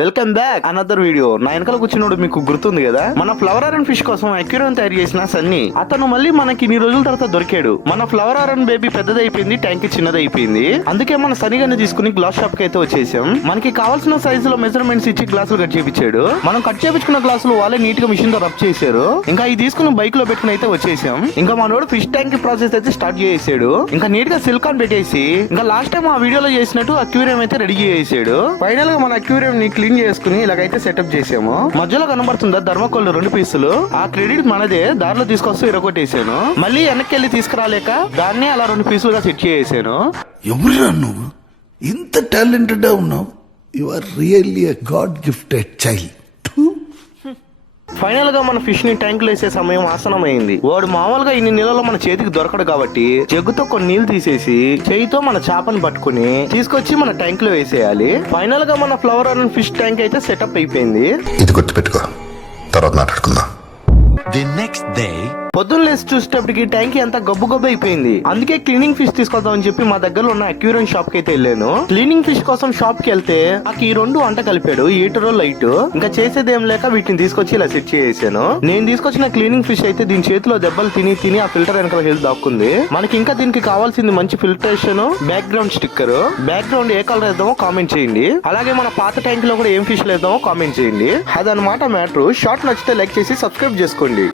Welcome back another video. నా వెనకాల కూర్చున్నాడు మీకు గుర్తుంది కదా, మన ఫ్లవర్ ఆరన్ ఫిష్ కోసం అక్వేరియం తయారు చేసిన సన్నీ. అతను మళ్ళీ మనకి ఇన్ని రోజుల తర్వాత దొరికాడు. మన ఫ్లవర్ ఆరన్ బేబీ పెద్దదైపోయింది, ట్యాంక్ చిన్నదైపోయింది. అందుకే మన సన్నీ గారిని తీసుకుని గ్లాస్ షాప్ కి అయితే వచ్చేసాం. మనకి కావాల్సిన సైజు లో మెజర్మెంట్స్ ఇచ్చి గ్లాసులు కట్ చేయించాడు. మనం కట్ చేయించుకున్న గ్లాసులు వాళ్ళే నీట్ గా మిషన్ తో రబ్ చేశారు. ఇంకా ఇది తీసుకుని బైక్ లో పెట్టుకుని అయితే వచ్చేసాం. ఇంకా మనోడు ఫిష్ ట్యాంక్ ప్రాసెస్ అయితే స్టార్ట్ చేసాడు. ఇంకా నీట్ గా సిలికాన్ పెట్టేసి ఇంకా లాస్ట్ టైం ఆ వీడియోలో చేసినట్టు అక్వేరియం అయితే రెడీ చేసాడు. ఫైనల్ గా మన అక్వేరియం ని క్లీన్ చేసుకుని ఇలాగైతే సెటప్ చేసాము. మధ్యలో కనబడుతుందా ధర్మకోల్ 2 పీసులు, ఆ క్రెడిట్ మనదే. దారిలో తీసుకొస్తూ ఇరగొట్టేసాను. మళ్ళీ వెనక్కి వెళ్ళి తీసుకురాలేక దాన్ని అలా 2 పీసులుగా సెట్ చేసాను. ఎవరురా నువ్వు ఇంత టాలెంటెడ్ ఉన్నావు? You are really a god gifted child. Final గా మన ఫిష్ ని ట్యాంక్ లో వేసే సమయం ఆసనమైంది. వాడు మామూలుగా ఇన్ని నీళ్ళలో మన చేతికి దొరకడు కాబట్టి జగ్గుతో కొన్ని నీళ్లు తీసేసి చేయితో మన చేపను పట్టుకుని తీసుకొచ్చి మన ట్యాంక్ లో వేసేయాలి. ఫైనల్ గా మన ఫ్లవర్ ఆరన్ ఫిష్ ట్యాంక్ అయితే సెటప్ అయిపోయింది. ఇది గుర్తుపెట్టుకో, తర్వాత మాట్లాడుకుందాం. The next day, పొద్దున్న లేసి చూసేటప్పటికి ట్యాంక్ అంతా గబ్బు గబ్బు అయిపోయింది. అందుకే క్లీనింగ్ ఫిష్ తీసుకొద్దాం అని చెప్పి మా దగ్గరలో ఉన్న అక్వేరియం షాప్ కి అయితే వెళ్ళాను. క్లీనింగ్ ఫిష్ కోసం షాప్ కి వెళ్తే నాకు ఈ 2 వంట కలిపాడు, హీటర్ లైట్. ఇంకా చేసేది ఏం లేక వీటిని తీసుకొచ్చి ఇలా సెట్ చేసాను. నేను తీసుకొచ్చిన క్లీనింగ్ ఫిష్ అయితే దీని చేతిలో దెబ్బలు తిని ఆ ఫిల్టర్ వెనకాల హెల్త్ దాక్కుంది. మనకి ఇంకా దీనికి కావాల్సింది మంచి filtration, background sticker. Background ఏ కలర్ వేద్దామో కామెంట్ చేయండి. అలాగే మన పాత ట్యాంక్ లో కూడా ఏం ఫిష్ వేద్దామో కామెంట్ చేయండి. అదనమాట మ్యాటర్. షార్ట్ నచ్చితే లైక్ చేసి సబ్స్క్రైబ్ చేసుకోండి.